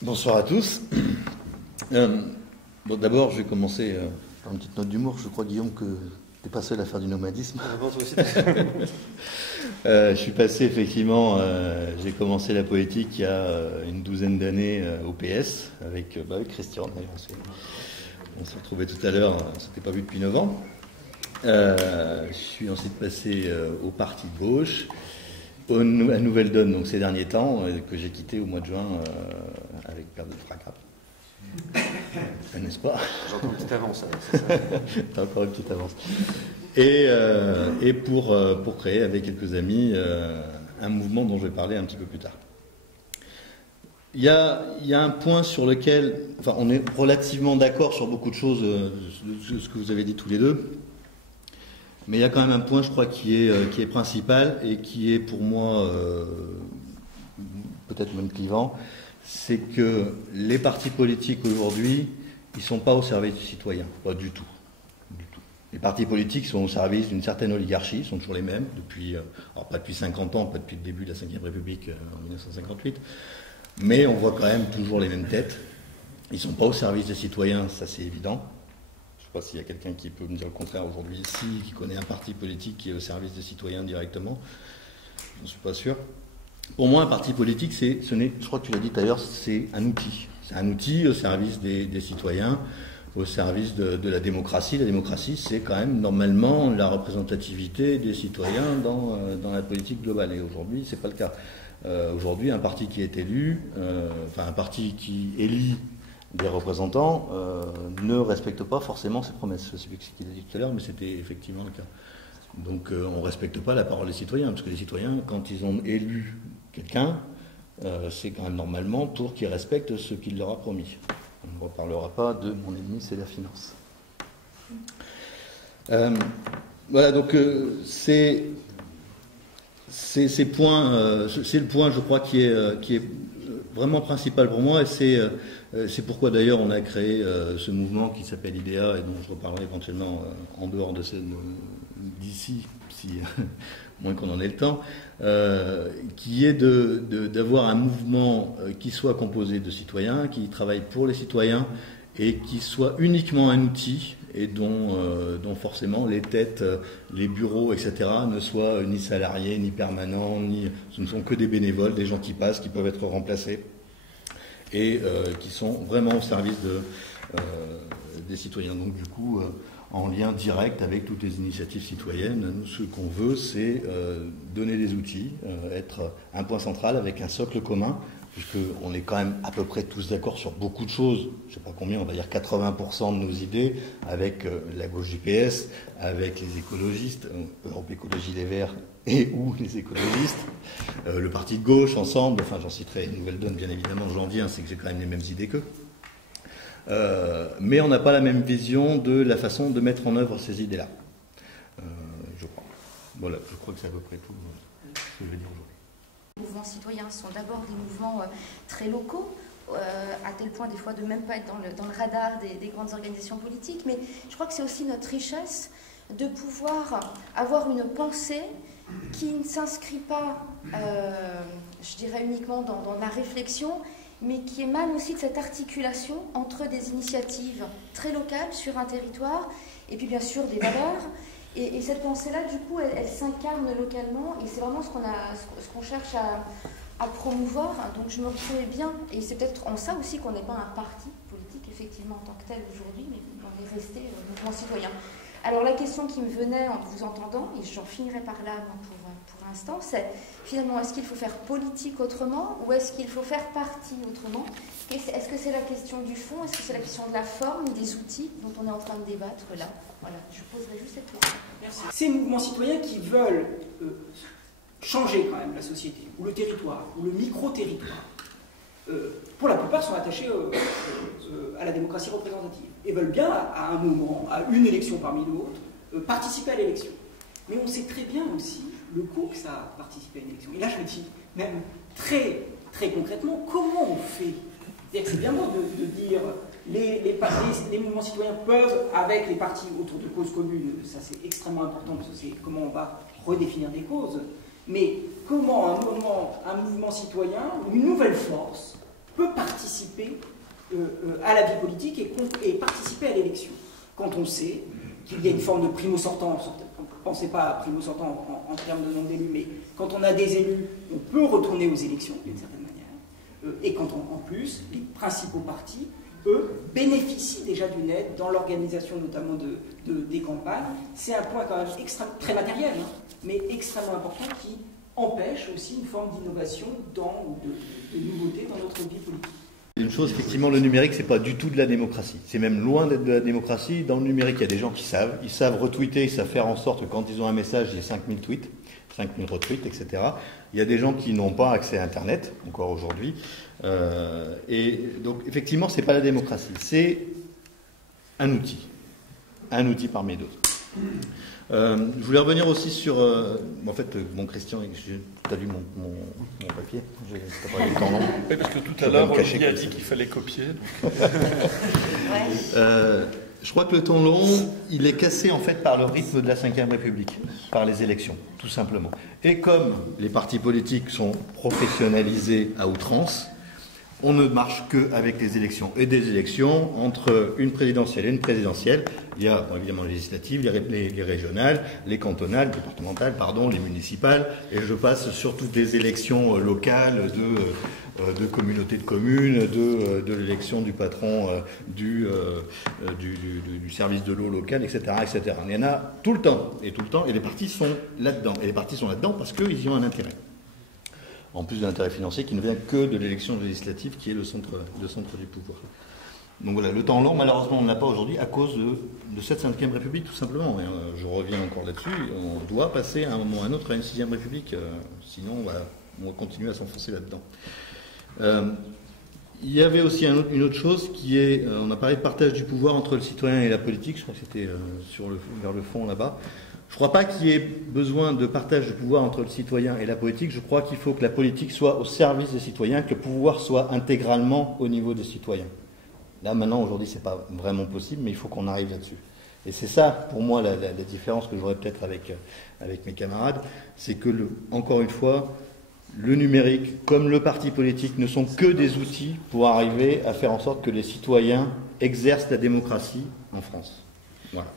Bonsoir à tous. Bon, d'abord, je vais commencer par une petite note d'humour. Je crois, Guillaume, que tu n'es pas seul à faire du nomadisme. Je suis passé, effectivement, j'ai commencé la politique il y a une douzaine d'années au PS, avec Christian, d'ailleurs. On s'est retrouvés tout à l'heure, on ne s'était pas vu depuis 9 ans. Je suis ensuite passé au parti de gauche, à Nouvelle Donne, donc ces derniers temps, que j'ai quitté au mois de juin avec perte de fracas. N'est-ce pas? J'entends une petite avance, c'est ça. T'as encore une petite avance. Et pour créer avec quelques amis un mouvement dont je vais parler un petit peu plus tard. Il y a un point sur lequel, enfin, on est relativement d'accord sur beaucoup de choses de ce que vous avez dit tous les deux. Mais il y a quand même un point, je crois, qui est principal et qui est pour moi peut-être même clivant, c'est que les partis politiques aujourd'hui, ils ne sont pas au service du citoyen, pas du tout. Les partis politiques sont au service d'une certaine oligarchie, ils sont toujours les mêmes, depuis, alors pas depuis 50 ans, pas depuis le début de la Ve République en 1958, mais on voit quand même toujours les mêmes têtes. Ils ne sont pas au service des citoyens, ça c'est évident. Je ne sais pas s'il y a quelqu'un qui peut me dire le contraire aujourd'hui ici, qui connaît un parti politique qui est au service des citoyens directement. Je ne suis pas sûr. Pour moi, un parti politique, je crois que tu l'as dit tout à l'heure, c'est un outil. C'est un outil au service des citoyens, au service de la démocratie. La démocratie, c'est quand même normalement la représentativité des citoyens dans la politique globale. Et aujourd'hui, ce n'est pas le cas. Aujourd'hui, un parti qui est élu, un parti qui élit des représentants ne respecte pas forcément ses promesses. Je ne sais plus ce qu'il a dit tout à l'heure, mais c'était effectivement le cas. Donc on ne respecte pas la parole des citoyens, parce que les citoyens, quand ils ont élu quelqu'un, c'est quand même normalement pour qu'ils respectent ce qu'il leur a promis. On ne reparlera pas de mon ennemi, c'est la finance. Voilà, donc c'est le point, je crois, qui est vraiment principal pour moi, et c'est pourquoi d'ailleurs on a créé ce mouvement qui s'appelle IDEA, et dont je reparlerai éventuellement en dehors d'ici, si moins qu'on en ait le temps, qui est d'avoir un mouvement qui soit composé de citoyens, qui travaille pour les citoyens, et qui soit uniquement un outil, et dont forcément les têtes, les bureaux, etc., ne soient ni salariés, ni permanents, ce ne sont que des bénévoles, des gens qui passent, qui peuvent être remplacés, et qui sont vraiment au service des citoyens. Donc du coup, en lien direct avec toutes les initiatives citoyennes, nous, ce qu'on veut, c'est donner des outils, être un point central avec un socle commun, puisqu'on est quand même à peu près tous d'accord sur beaucoup de choses, je ne sais pas combien, on va dire 80% de nos idées, avec la gauche du PS, avec les écologistes, Europe Écologie Les Verts et ou les écologistes, le parti de gauche, ensemble, enfin j'en citerai une Nouvelle Donne, bien évidemment, j'en viens, c'est que j'ai quand même les mêmes idées qu'eux. Mais on n'a pas la même vision de la façon de mettre en œuvre ces idées-là, je crois. Voilà, je crois que c'est à peu près tout ce que je vais dire aujourd'hui. Les mouvements citoyens sont d'abord des mouvements très locaux, à tel point des fois de même pas être dans le radar des grandes organisations politiques, mais je crois que c'est aussi notre richesse de pouvoir avoir une pensée qui ne s'inscrit pas, je dirais uniquement dans la réflexion, mais qui émane aussi de cette articulation entre des initiatives très locales sur un territoire, et puis bien sûr des valeurs. Et cette pensée-là, du coup, elle s'incarne localement, et c'est vraiment ce qu'on cherche à promouvoir. Donc je me retrouvais bien, et c'est peut-être en ça aussi qu'on n'est pas un parti politique, effectivement, en tant que tel aujourd'hui, mais on est resté mouvement citoyen. Alors la question qui me venait en vous entendant, et j'en finirai par là pour l'instant, c'est finalement, est-ce qu'il faut faire politique autrement, ou est-ce qu'il faut faire parti autrement? Est-ce que c'est la question du fond? Est-ce que c'est la question de la forme, des outils dont on est en train de débattre là? Voilà, je poserai juste cette question. Merci. Ces mouvements citoyens qui veulent changer quand même la société, ou le territoire, ou le micro-territoire, pour la plupart sont attachés à la démocratie représentative, et veulent bien, à un moment, à une élection parmi d'autres, participer à l'élection. Mais on sait très bien aussi le coût que ça a participé à une élection. Et là, je me dis, même très, très concrètement, comment on fait? C'est bien beau de dire les mouvements citoyens peuvent, avec les partis autour de causes communes, ça c'est extrêmement important, parce que c'est comment on va redéfinir des causes, mais comment un mouvement citoyen, ou une nouvelle force, peut participer à la vie politique et participer à l'élection. Quand on sait qu'il y a une forme de primo-sortant, ne pensez pas à primo-sortant en termes de nombre d'élus, mais quand on a des élus, on peut retourner aux élections d'une certaine manière, et quand en plus, les principaux partis, eux, bénéficient déjà d'une aide dans l'organisation notamment des campagnes. C'est un point quand même très matériel, hein, mais extrêmement important qui empêche aussi une forme d'innovation ou de nouveauté dans notre vie politique. Une chose, effectivement, le numérique, c'est pas du tout de la démocratie. C'est même loin d'être de la démocratie. Dans le numérique, il y a des gens qui savent. Ils savent retweeter, ils savent faire en sorte que quand ils ont un message, il y ait 5000 tweets, 5000 retweets, etc. Il y a des gens qui n'ont pas accès à Internet, encore aujourd'hui. Et donc, effectivement, c'est pas la démocratie. C'est un outil parmi d'autres. Je voulais revenir aussi sur... en fait, Christian, tu as lu mon papier. T'as parlé du temps long. Oui, parce que tout à l'heure, Olivier a dit qu'il fallait copier. Je crois que le temps long, il est cassé en fait par le rythme de la Ve République, par les élections, tout simplement. Et comme les partis politiques sont professionnalisés à outrance, on ne marche qu'avec les élections. Et des élections, entre une présidentielle et une présidentielle, il y a évidemment les législatives, les régionales, les cantonales, départementales, les municipales, et je passe sur toutes les élections locales de communautés de communes, de l'élection du patron du service de l'eau local, etc., etc. Il y en a tout le temps, et les partis sont là-dedans. Et les partis sont là-dedans parce qu'ils y ont un intérêt. En plus de l'intérêt financier qui ne vient que de l'élection législative qui est le centre du pouvoir. Donc voilà, le temps long, malheureusement, on ne l'a pas aujourd'hui à cause de cette Ve République, tout simplement. Et, je reviens encore là-dessus, on doit passer à un moment ou à un autre à une Sixième République, sinon on va continuer à s'enfoncer là-dedans. Il y avait aussi une autre chose qui est, on a parlé de partage du pouvoir entre le citoyen et la politique, je crois que c'était vers le fond là-bas. Je ne crois pas qu'il y ait besoin de partage de pouvoir entre le citoyen et la politique. Je crois qu'il faut que la politique soit au service des citoyens, que le pouvoir soit intégralement au niveau des citoyens. Là, maintenant, aujourd'hui, ce n'est pas vraiment possible, mais il faut qu'on arrive là-dessus. Et c'est ça, pour moi, la différence que j'aurais peut-être avec mes camarades, c'est que, encore une fois, le numérique, comme le parti politique, ne sont que des outils pour arriver à faire en sorte que les citoyens exercent la démocratie en France. Voilà.